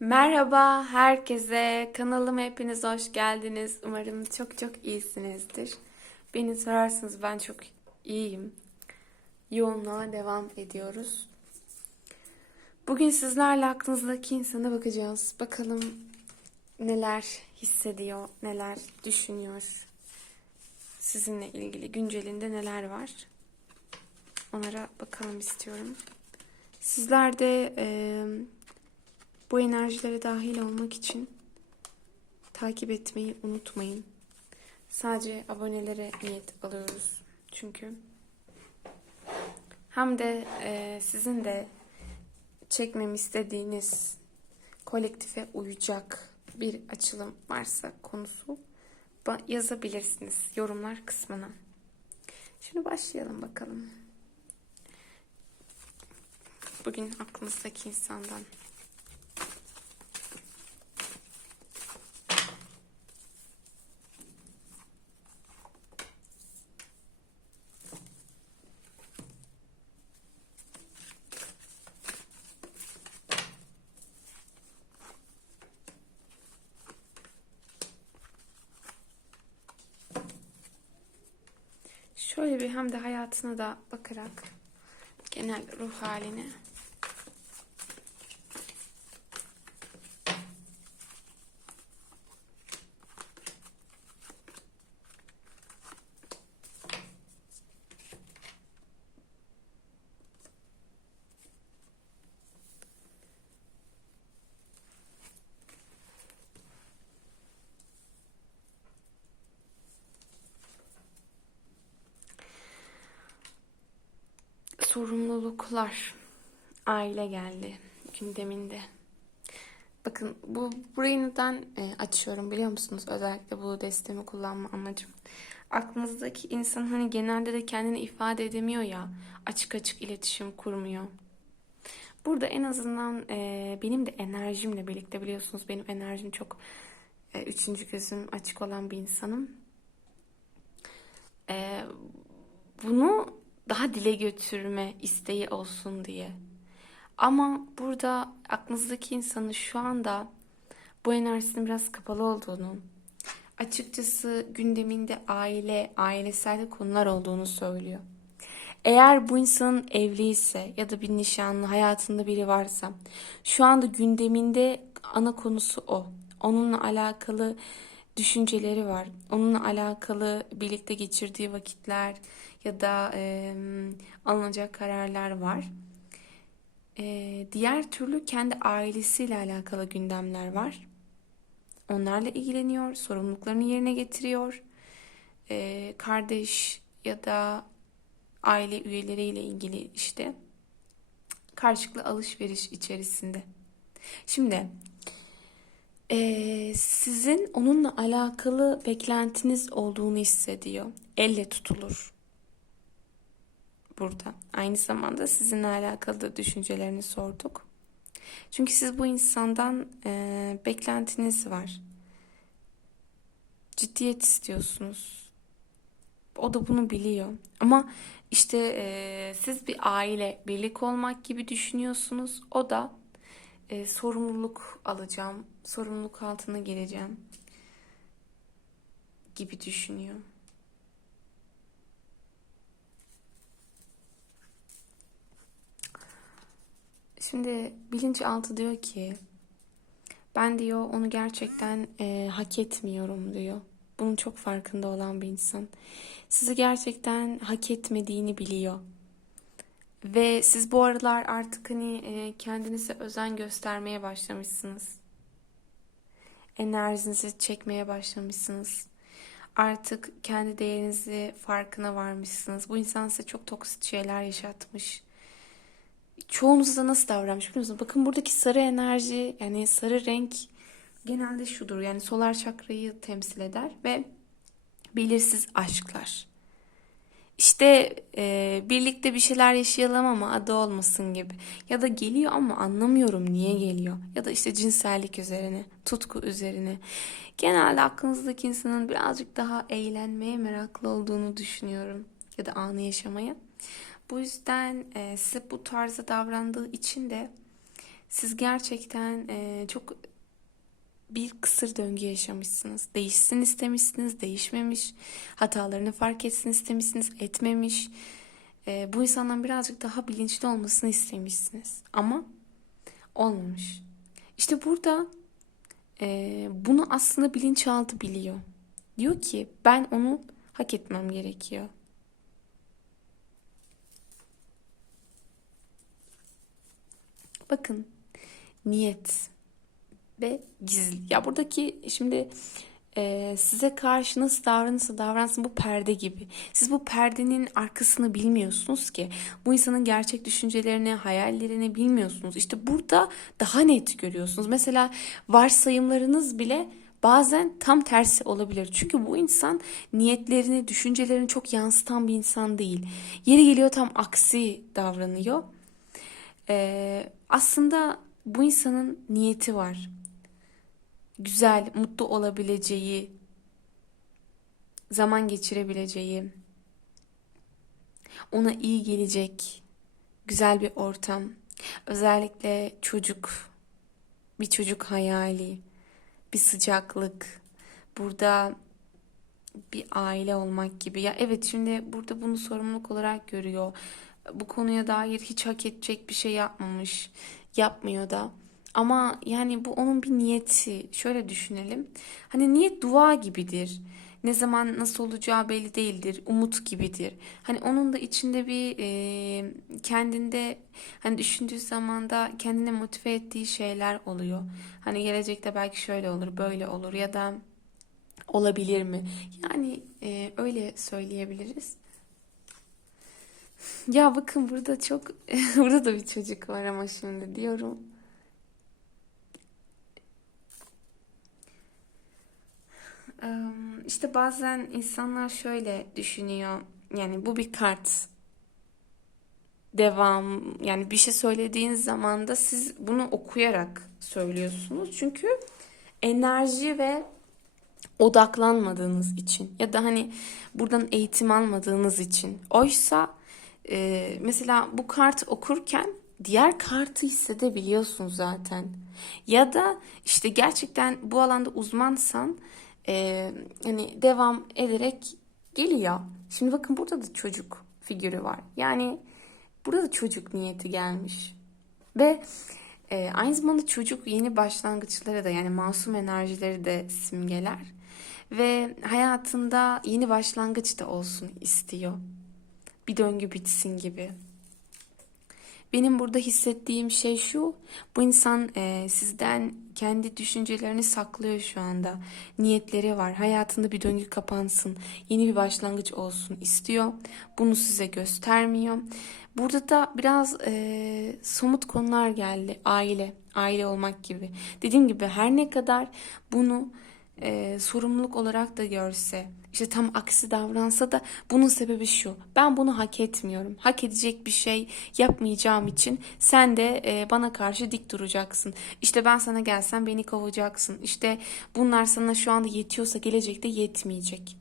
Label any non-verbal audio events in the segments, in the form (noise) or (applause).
Merhaba herkese. Kanalıma hepiniz hoş geldiniz. Umarım çok çok iyisinizdir. Beni sorarsanız ben çok iyiyim. Yoğunluğa devam ediyoruz. Bugün sizlerle aklınızdaki insana bakacağız. Bakalım neler hissediyor, neler düşünüyor. Sizinle ilgili güncelinde neler var. Onlara bakalım istiyorum. Sizler de eee bu enerjilere dahil olmak için takip etmeyi unutmayın. Sadece abonelere niyet alıyoruz. Çünkü hem de e, sizin de çekmemi istediğiniz kolektife uyacak bir açılım varsa konusu yazabilirsiniz yorumlar kısmına. Şimdi başlayalım bakalım. Bugün aklınızdaki insandan Şöyle bir hem de hayatına da bakarak genel ruh haline sorumluluklar aile geldi gündeminde. Bakın bu burayı neden e, açıyorum biliyor musunuz? Özellikle bu destemi kullanma amacım. Aklınızdaki insan hani genelde de kendini ifade edemiyor ya, açık açık iletişim kurmuyor. Burada en azından e, benim de enerjimle birlikte biliyorsunuz benim enerjim çok e, üçüncü gözüm açık olan bir insanım. E, bunu daha dile götürme isteği olsun diye. Ama burada aklınızdaki insanın şu anda bu enerjisinin biraz kapalı olduğunu, açıkçası gündeminde aile, ailesel konular olduğunu söylüyor. Eğer bu insanın evli ise ya da bir nişanlı hayatında biri varsa şu anda gündeminde ana konusu o. Onunla alakalı düşünceleri var. Onunla alakalı birlikte geçirdiği vakitler ya da e, alınacak kararlar var. E, diğer türlü kendi ailesiyle alakalı gündemler var. Onlarla ilgileniyor, sorumluluklarını yerine getiriyor. E, kardeş ya da aile üyeleriyle ilgili işte karşılıklı alışveriş içerisinde. Şimdi ee, sizin onunla alakalı beklentiniz olduğunu hissediyor. Elle tutulur. Burada. Aynı zamanda sizinle alakalı da düşüncelerini sorduk. Çünkü siz bu insandan e, beklentiniz var. Ciddiyet istiyorsunuz. O da bunu biliyor. Ama işte e, siz bir aile, birlik olmak gibi düşünüyorsunuz. O da e, sorumluluk alacağım, sorumluluk altına geleceğim gibi düşünüyor. Şimdi bilinçaltı diyor ki ben diyor onu gerçekten e, hak etmiyorum diyor. Bunun çok farkında olan bir insan. Sizi gerçekten hak etmediğini biliyor. Ve siz bu aralar artık hani e, kendinize özen göstermeye başlamışsınız. Enerjinizi çekmeye başlamışsınız. Artık kendi değerinizi farkına varmışsınız. Bu insan size çok toksik şeyler yaşatmış. Çoğunuzda nasıl davranmış biliyor musunuz? Bakın buradaki sarı enerji yani sarı renk genelde şudur. Yani solar çakrayı temsil eder ve belirsiz aşklar. İşte e, birlikte bir şeyler yaşayalım ama adı olmasın gibi. Ya da geliyor ama anlamıyorum niye geliyor. Ya da işte cinsellik üzerine, tutku üzerine. Genelde aklınızdaki insanın birazcık daha eğlenmeye meraklı olduğunu düşünüyorum. Ya da anı yaşamaya. Bu yüzden e, size bu tarzda davrandığı için de Siz gerçekten e, çok bir kısır döngü yaşamışsınız. Değişsin istemişsiniz, değişmemiş. Hatalarını fark etsin istemişsiniz, etmemiş. E, bu insandan birazcık daha bilinçli olmasını istemişsiniz. Ama olmamış. İşte burada e, bunu aslında bilinçaltı biliyor. Diyor ki ben onu hak etmem gerekiyor. Bakın niyet ve gizli. Ya buradaki şimdi e, size karşı nasıl davranırsa davransın bu perde gibi. Siz bu perdenin arkasını bilmiyorsunuz ki. Bu insanın gerçek düşüncelerini, hayallerini bilmiyorsunuz. İşte burada daha net görüyorsunuz. Mesela varsayımlarınız bile bazen tam tersi olabilir. Çünkü bu insan niyetlerini, düşüncelerini çok yansıtan bir insan değil. Yeri geliyor tam aksi davranıyor. Ee, aslında bu insanın niyeti var. Güzel, mutlu olabileceği, zaman geçirebileceği, ona iyi gelecek, güzel bir ortam. Özellikle çocuk, bir çocuk hayali, bir sıcaklık. Burada bir aile olmak gibi. Ya evet şimdi burada bunu sorumluluk olarak görüyor. Bu konuya dair hiç hak edecek bir şey yapmamış. Yapmıyor da. Ama yani bu onun bir niyeti. Şöyle düşünelim. Hani niyet dua gibidir. Ne zaman nasıl olacağı belli değildir. Umut gibidir. Hani onun da içinde bir e, kendinde hani düşündüğü zaman da kendine motive ettiği şeyler oluyor. Hani gelecekte belki şöyle olur, böyle olur ya da olabilir mi? Yani e, öyle söyleyebiliriz. Ya bakın burada çok (laughs) burada da bir çocuk var ama şimdi diyorum. İşte bazen insanlar şöyle düşünüyor. Yani bu bir kart. Devam yani bir şey söylediğiniz zaman da siz bunu okuyarak söylüyorsunuz. Çünkü enerji ve odaklanmadığınız için ya da hani buradan eğitim almadığınız için. Oysa e, mesela bu kart okurken diğer kartı hissedebiliyorsun zaten. Ya da işte gerçekten bu alanda uzmansan e, hani devam ederek geliyor. Şimdi bakın burada da çocuk figürü var. Yani burada da çocuk niyeti gelmiş. Ve e, aynı zamanda çocuk yeni başlangıçları da yani masum enerjileri de simgeler. Ve hayatında yeni başlangıç da olsun istiyor. Bir döngü bitsin gibi. Benim burada hissettiğim şey şu. Bu insan e, sizden kendi düşüncelerini saklıyor şu anda. Niyetleri var. Hayatında bir döngü kapansın. Yeni bir başlangıç olsun istiyor. Bunu size göstermiyor. Burada da biraz e, somut konular geldi. Aile, aile olmak gibi. Dediğim gibi her ne kadar bunu e, sorumluluk olarak da görse, işte tam aksi davransa da bunun sebebi şu. Ben bunu hak etmiyorum. Hak edecek bir şey yapmayacağım için sen de e, bana karşı dik duracaksın. İşte ben sana gelsem beni kovacaksın. İşte bunlar sana şu anda yetiyorsa gelecekte yetmeyecek.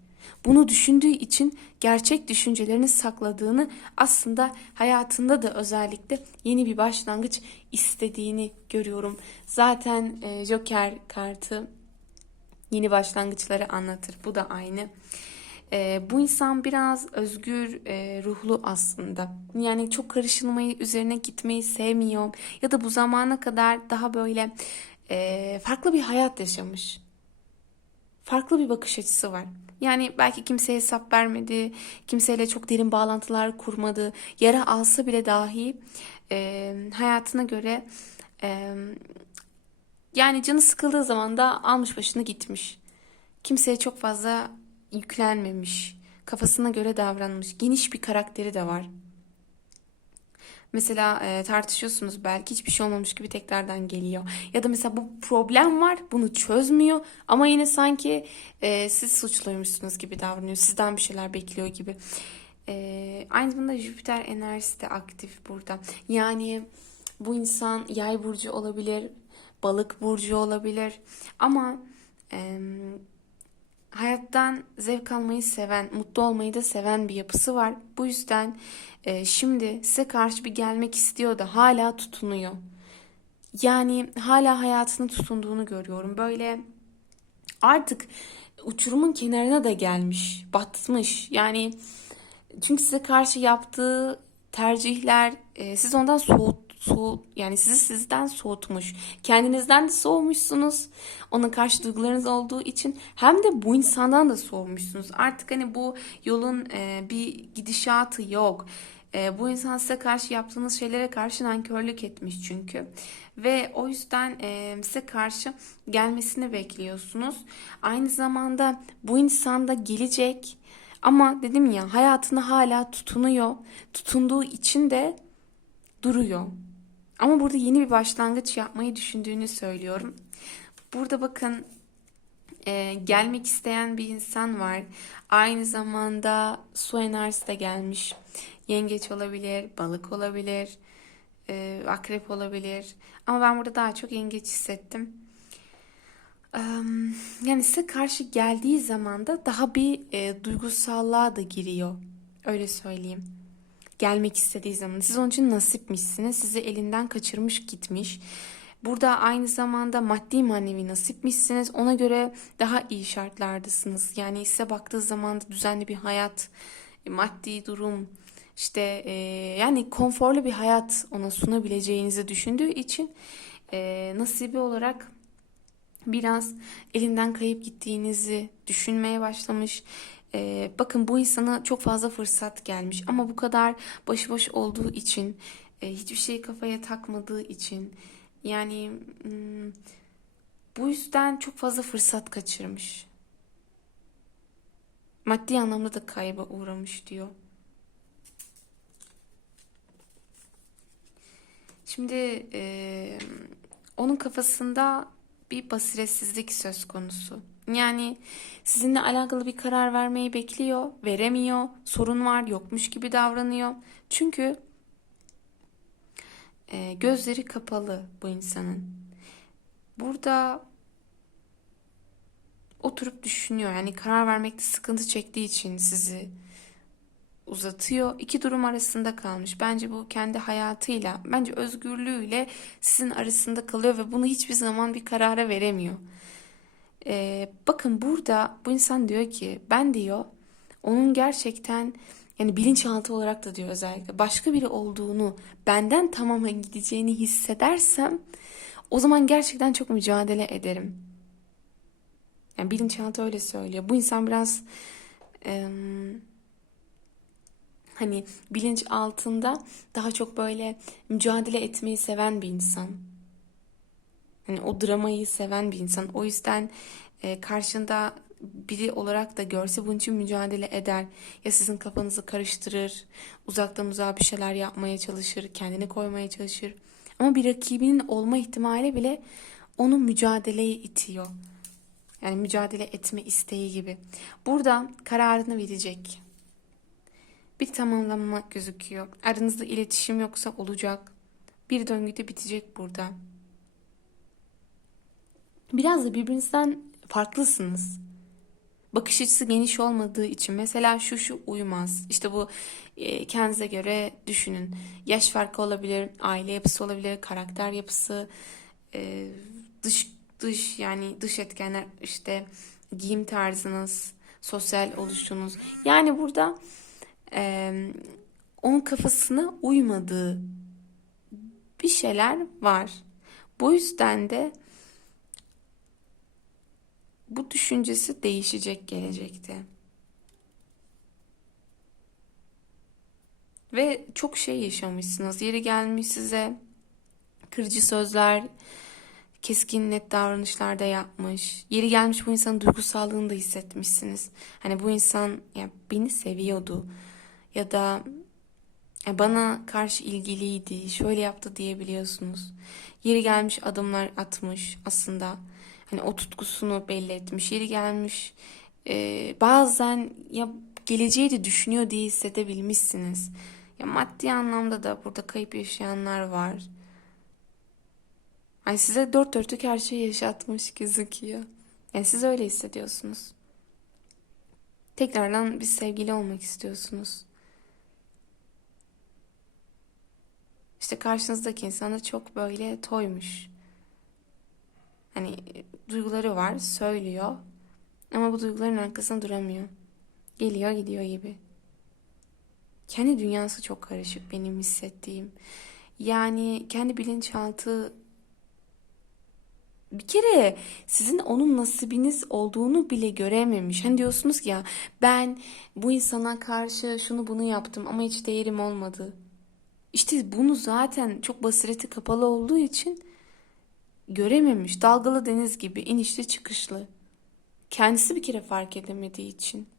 Bunu düşündüğü için gerçek düşüncelerini sakladığını aslında hayatında da özellikle yeni bir başlangıç istediğini görüyorum. Zaten e, Joker kartı yeni başlangıçları anlatır. Bu da aynı. E, bu insan biraz özgür e, ruhlu aslında. Yani çok karışılmayı, üzerine gitmeyi sevmiyor. Ya da bu zamana kadar daha böyle e, farklı bir hayat yaşamış. Farklı bir bakış açısı var. Yani belki kimseye hesap vermedi, kimseyle çok derin bağlantılar kurmadı. Yara alsa bile dahi e, hayatına göre e, yani canı sıkıldığı zaman da almış başını gitmiş. Kimseye çok fazla yüklenmemiş. Kafasına göre davranmış. Geniş bir karakteri de var. Mesela e, tartışıyorsunuz belki hiçbir şey olmamış gibi tekrardan geliyor. Ya da mesela bu problem var bunu çözmüyor ama yine sanki e, siz suçluymuşsunuz gibi davranıyor. Sizden bir şeyler bekliyor gibi. E, aynı zamanda Jüpiter enerjisi de aktif burada. Yani bu insan yay burcu olabilir, balık burcu olabilir ama e, hayattan zevk almayı seven, mutlu olmayı da seven bir yapısı var. Bu yüzden e, şimdi size karşı bir gelmek istiyor da hala tutunuyor. Yani hala hayatını tutunduğunu görüyorum. Böyle artık uçurumun kenarına da gelmiş, batmış. Yani çünkü size karşı yaptığı tercihler e, siz ondan soğut, soğut yani sizi sizden soğutmuş. Kendinizden de soğumuşsunuz. Ona karşı duygularınız olduğu için hem de bu insandan da soğumuşsunuz. Artık hani bu yolun e, bir gidişatı yok. E, bu insan size karşı yaptığınız şeylere karşı nankörlük etmiş çünkü. Ve o yüzden e, size karşı gelmesini bekliyorsunuz. Aynı zamanda bu insan da gelecek. Ama dedim ya hayatını hala tutunuyor. Tutunduğu için de duruyor. Ama burada yeni bir başlangıç yapmayı düşündüğünü söylüyorum. Burada bakın e, gelmek isteyen bir insan var. Aynı zamanda su enerjisi de gelmiş. Yengeç olabilir, balık olabilir, e, akrep olabilir. Ama ben burada daha çok yengeç hissettim. Yani size karşı geldiği zaman da daha bir e, duygusallığa da giriyor. Öyle söyleyeyim. Gelmek istediği zaman. Siz onun için nasipmişsiniz. Sizi elinden kaçırmış gitmiş. Burada aynı zamanda maddi manevi nasipmişsiniz. Ona göre daha iyi şartlardasınız. Yani size baktığı zaman düzenli bir hayat, e, maddi durum, işte e, yani konforlu bir hayat ona sunabileceğinizi düşündüğü için e, nasibi olarak biraz elinden kayıp gittiğinizi düşünmeye başlamış. Ee, bakın bu insana çok fazla fırsat gelmiş ama bu kadar başıboş olduğu için, e, hiçbir şeyi kafaya takmadığı için, yani hmm, bu yüzden çok fazla fırsat kaçırmış. Maddi anlamda da kayba uğramış diyor. Şimdi e, onun kafasında bir basiretsizlik söz konusu. Yani sizinle alakalı bir karar vermeyi bekliyor, veremiyor, sorun var, yokmuş gibi davranıyor. Çünkü e, gözleri kapalı bu insanın. Burada oturup düşünüyor. Yani karar vermekte sıkıntı çektiği için sizi uzatıyor. İki durum arasında kalmış. Bence bu kendi hayatıyla, bence özgürlüğüyle sizin arasında kalıyor ve bunu hiçbir zaman bir karara veremiyor. Ee, bakın burada bu insan diyor ki ben diyor onun gerçekten yani bilinçaltı olarak da diyor özellikle başka biri olduğunu benden tamamen gideceğini hissedersem o zaman gerçekten çok mücadele ederim. Yani bilinçaltı öyle söylüyor. Bu insan biraz em, hani bilinç altında daha çok böyle mücadele etmeyi seven bir insan. Hani o dramayı seven bir insan. O yüzden e, karşında biri olarak da görse bunun için mücadele eder. Ya sizin kafanızı karıştırır, uzaktan uzağa bir şeyler yapmaya çalışır, kendini koymaya çalışır. Ama bir rakibinin olma ihtimali bile onu mücadeleye itiyor. Yani mücadele etme isteği gibi. Burada kararını verecek. Bir tamamlanma gözüküyor. Aranızda iletişim yoksa olacak. Bir döngü de bitecek burada. Biraz da birbirinizden farklısınız. Bakış açısı geniş olmadığı için mesela şu şu uymaz. İşte bu e, kendinize göre düşünün. Yaş farkı olabilir, aile yapısı olabilir, karakter yapısı, e, dış dış yani dış etkenler işte giyim tarzınız, sosyal oluşunuz. Yani burada e, onun kafasına uymadığı bir şeyler var. Bu yüzden de bu düşüncesi değişecek gelecekte. Ve çok şey yaşamışsınız. Yeri gelmiş size kırıcı sözler, keskin net davranışlar da yapmış. Yeri gelmiş bu insanın duygusallığını da hissetmişsiniz. Hani bu insan ya beni seviyordu ya da ya bana karşı ilgiliydi, şöyle yaptı diyebiliyorsunuz. Yeri gelmiş adımlar atmış aslında. Hani o tutkusunu belli etmiş. Yeri gelmiş e, bazen ya geleceği de düşünüyor diye hissedebilmişsiniz. Ya maddi anlamda da burada kayıp yaşayanlar var. Hani size dört dörtlük her şeyi yaşatmış gözüküyor. Yani siz öyle hissediyorsunuz. Tekrardan bir sevgili olmak istiyorsunuz. İşte karşınızdaki insan da çok böyle toymuş. Hani duyguları var, söylüyor. Ama bu duyguların arkasında duramıyor. Geliyor gidiyor gibi. Kendi dünyası çok karışık benim hissettiğim. Yani kendi bilinçaltı bir kere sizin onun nasibiniz olduğunu bile görememiş. Hani diyorsunuz ki ya ben bu insana karşı şunu bunu yaptım ama hiç değerim olmadı. İşte bunu zaten çok basireti kapalı olduğu için görememiş. Dalgalı deniz gibi inişli çıkışlı. Kendisi bir kere fark edemediği için.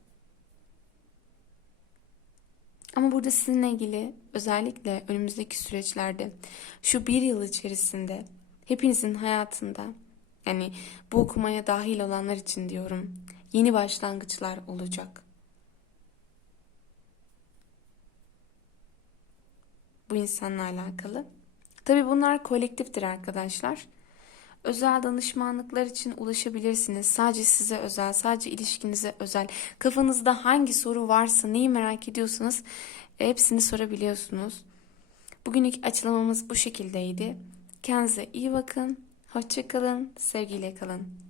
Ama burada sizinle ilgili özellikle önümüzdeki süreçlerde şu bir yıl içerisinde hepinizin hayatında yani bu okumaya dahil olanlar için diyorum yeni başlangıçlar olacak. Bu insanla alakalı. Tabii bunlar kolektiftir arkadaşlar. Özel danışmanlıklar için ulaşabilirsiniz. Sadece size özel, sadece ilişkinize özel. Kafanızda hangi soru varsa, neyi merak ediyorsanız e, hepsini sorabiliyorsunuz. Bugünlük açıklamamız bu şekildeydi. Kendinize iyi bakın. Hoşça kalın. Sevgiyle kalın.